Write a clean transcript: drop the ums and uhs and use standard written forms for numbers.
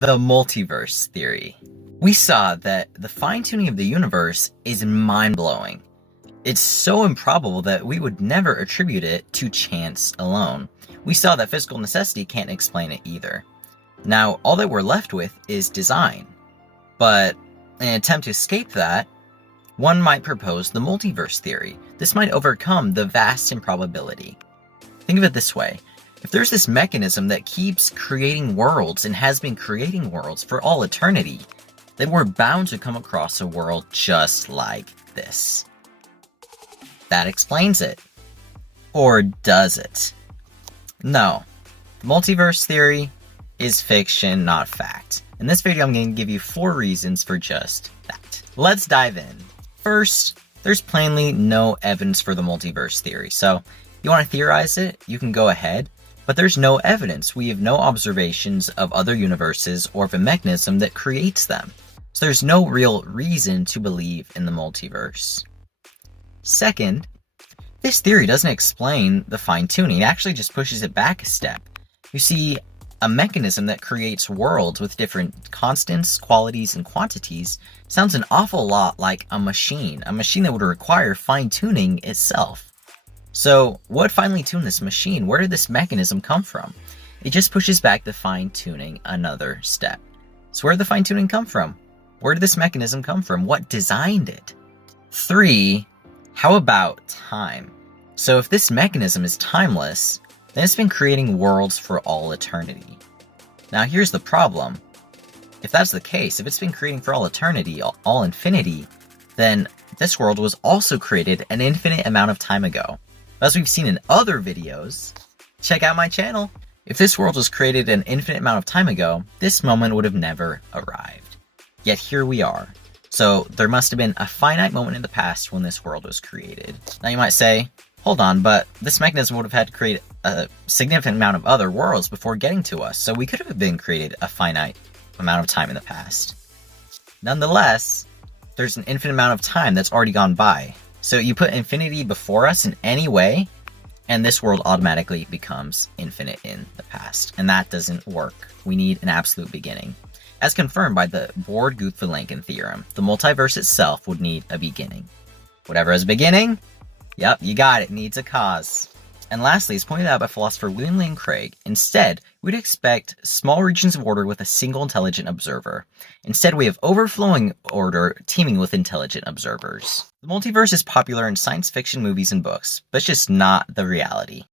The multiverse theory. We saw that the fine-tuning of the universe is mind-blowing. It's so improbable that we would never attribute it to chance alone. We saw that physical necessity can't explain it either. Now, all that we're left with is design. But in an attempt to escape that, one might propose the multiverse theory. This might overcome the vast improbability. Think of it this way. If there's this mechanism that keeps creating worlds and has been creating worlds for all eternity, then we're bound to come across a world just like this. That explains it. Or does it? No. The multiverse theory is fiction, not fact. In this video, I'm going to give you 4 reasons for just that. Let's dive in. First, there's plainly no evidence for the multiverse theory. So, you want to theorize it? You can go ahead. But there's no evidence. We have no observations of other universes or of a mechanism that creates them. So there's no real reason to believe in the multiverse. Second, this theory doesn't explain the fine-tuning. It actually just pushes it back a step. You see, a mechanism that creates worlds with different constants, qualities, and quantities sounds an awful lot like a machine that would require fine-tuning itself. So, what finally tuned this machine? Where did this mechanism come from? It just pushes back the fine-tuning another step. So where did the fine-tuning come from? Where did this mechanism come from? What designed it? 3, how about time? So if this mechanism is timeless, then it's been creating worlds for all eternity. Now here's the problem. If that's the case, if it's been creating for all eternity, all infinity, then this world was also created an infinite amount of time ago. As we've seen in other videos, check out my channel. If this world was created an infinite amount of time ago, this moment would have never arrived. Yet here we are. So there must have been a finite moment in the past when this world was created. Now you might say, hold on, but this mechanism would have had to create a significant amount of other worlds before getting to us, so we could have been created a finite amount of time in the past. Nonetheless, there's an infinite amount of time that's already gone by. So you put infinity before us in any way, and this world automatically becomes infinite in the past. And that doesn't work. We need an absolute beginning. As confirmed by the Borde-Guthrie-Lanken theorem, the multiverse itself would need a beginning. Whatever has a beginning, yep, you got it, needs a cause. And lastly, as pointed out by philosopher William Lane Craig, instead, we'd expect small regions of order with a single intelligent observer. Instead, we have overflowing order teeming with intelligent observers. The multiverse is popular in science fiction movies and books, but it's just not the reality.